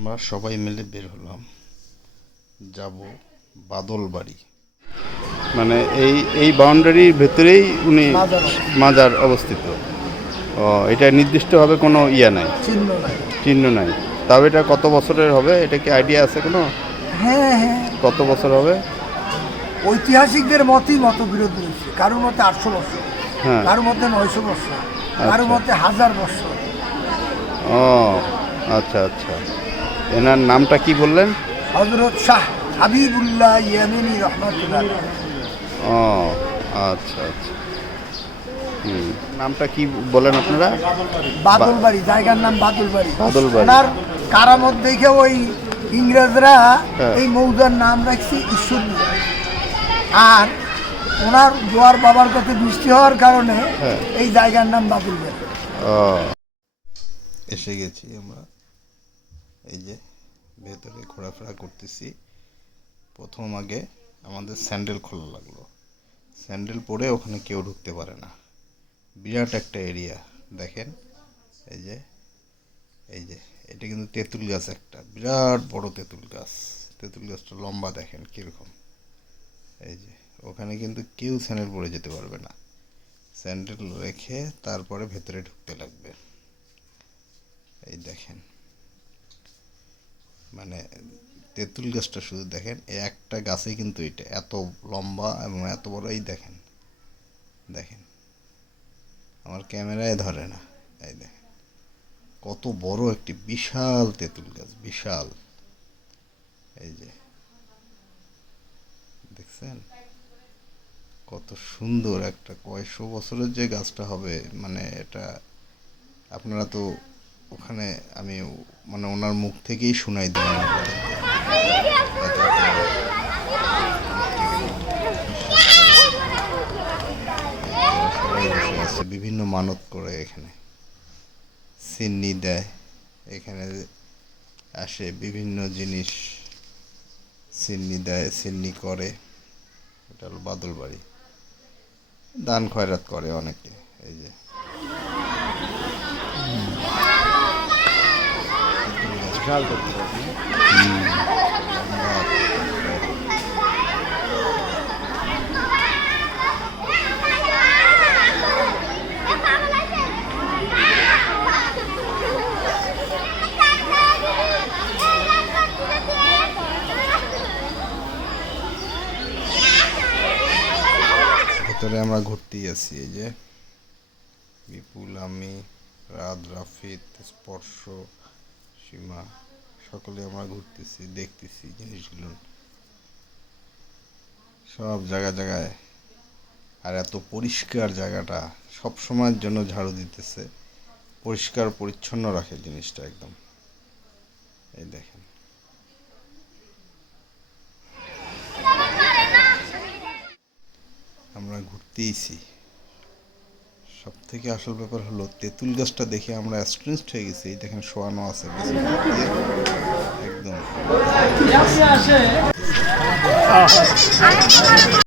আমরা সবাই মিলে বের হলাম। যাব বাদল বাড়ি। মানে এই এই বাউন্ডারির ভেতরেই উনি মাজার। অবস্থিত। ও এটা নির্দিষ্টভাবে কোনো ইয়া নাই? চিহ্ন নাই। চিহ্ন নাই। তাও এটা কত বছরের হবে? এটা কি আইডিয়া আছে কোনো? হ্যাঁ হ্যাঁ। কত বছর হবে? ঐতিহাসিকদের মতই মতবিরোধ রয়েছে। কারোর মতে আটশো বছর হ্যাঁ। কারোর মতে নয়শো বছর কারোর আচ্ছা। মতে হাজার বছর। ও আচ্ছা আচ্ছা। এনার নামটা কি বললেন? হজরত শাহ হাবিবুল্লাহ ইয়ামিনী রহমতুল্লাহ ও আচ্ছা আচ্ছা। হুম নামটা কি বলেন আপনারা? বাদলবাড়ি জায়গার নাম বাদলবাড়ি। বাদলবাড়ি। ওনার কারামত দেখে ওই ইংরেজরা হ্যাঁ। এই মৌজার নাম রাখছে ঈশ্বর আর ওনার জোয়ার বাবার কাছে বৃষ্টি হওয়ার কারণে হ্যাঁ। এই জায়গার নাম বাদলবাড়ি। ও। এসে গেছি আমরা। এই যে ভেতরে ঘোরাফেরা করতেছি। প্রথম আগে আমাদের স্যান্ডেল খোলা লাগল। স্যান্ডেল পরে ওখানে কেউ ঢুকতে পারে না। বিরাট একটা এরিয়া, দেখেন। এই যে এই যে, এটা কিন্তু তেঁতুল গাছ একটা, বিরাট বড় তেঁতুল গাছ। তেঁতুল গাছটা লম্বা, দেখেন, কীরকম। এই যে, ওখানে কিন্তু কেউ স্যান্ডেল পরে যেতে পারবে না। স্যান্ডেল রেখে তারপরে ভেতরে ঢুকতে লাগবে। এই দেখেন মানে তেঁতুল গাছটা শুধু দেখেন, এই একটা গাছে কিন্তু এটা, এত লম্বা এবং এত বড় এই দেখেন দেখেন। আমার ক্যামেরায় ধরে না, এই দেখেন। কত বড় একটি বিশাল তেঁতুল গাছ, বিশাল। এই যে, দেখছেন? কত সুন্দর একটা কয়শো বছরের যে গাছটা হবে মানে এটা আপনারা তো ওখানে আমি মানে ওনার মুখ থেকেই শোনাই দিলাম। বিভিন্ন মানত করে এখানে সিন্নি দেয়। এখানে আসে বিভিন্ন জিনিস সিন্নি দেয়, সিন্নি করে। এটা হলো বাদল বাড়ি। দান খয়রাত করে অনেকে, এই যে। বিশাল ভেতরে আমরা ঘুরতেই আছি এই যে। বিপুল আমি রাত রাফিদ স্পর্শ সীমা, সকলে আমরা ঘুরতেছি, দেখতেছি জিনিসগুলো। সব জায়গা জায়গায়। আর এত পরিষ্কার জায়গাটা সব সময়ের জন্য ঝাড়ু দিতেছে। পরিষ্কার, পরিচ্ছন্ন রাখে জিনিসটা একদম। এই দেখেন। আমরা ঘুরতেইছি। সব থেকে আসল ব্যাপার হলো তেঁতুল গাছটা দেখে আমরা অ্যাস্ট্রেন্সড হয়ে গেছি। দেখেন শোয়ানো আছে একদম।